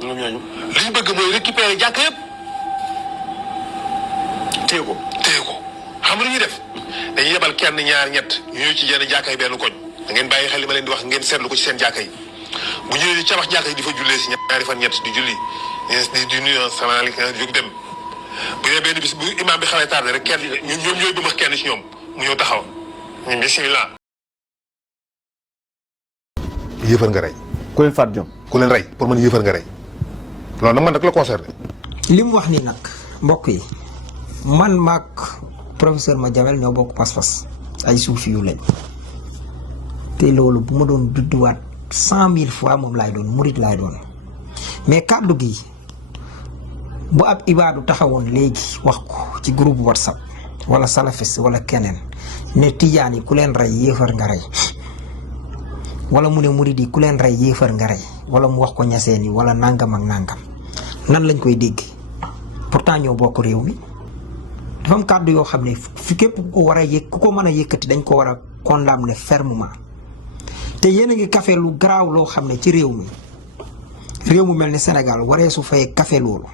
li ñu bëgg mooy récupérer jàkka yëpp téye ko xam lu ñuy def dañuy yebal kenn ñaar ñett ñu ñëw ci yenn jàkka yi benn koñ da ngeen bàyyi xel li ma leen di wax ngeen seetlu ko ci seen jàkka yi bu ñëwee cabax jàkka yi di fa jullee si ñaari fan ñett di julli di nuyu salaamaaleykum jóg dem bu dee benn bis bu imaam bi xawee tardé rek kenn ñoom ñooy bëmax kenn ci ñoom mu ñëw taxaw ñu bisimilah. yëfar nga rey. ku leen faat jom. ku leen rey pour man yëfar nga rey loolu nag man nag la concerné. li mu wax nii nag mbokk yi man maak professeur Madiambel ñoo bokk pas-pas ay suufi yu lañ te loolu bu ma doon dudduwaat 100 000 fois moom laay doon murit laay doon mais kàddu gi bu ab ibaadu taxawoon léegi wax ko ci groupe WhatsApp wala salafis wala keneen ne tijaan yi ku leen rey yéefar nga rey wala mu ne murit yi ku leen rey yéefar nga rey wala mu wax ko ñaseen yi wala nangam ak nangam nan lañ koy dégg pourtant ñoo bokk réew mi dafa am kàddu yoo xam ne fi képp ku ko war a yëg ku ko mën a yëkkati dañ ko war a condamner fermement te yéen a ngi kafe lu garaaw loo xam ne ci réew mu mel ni Sénégal waree su fay kafe loolu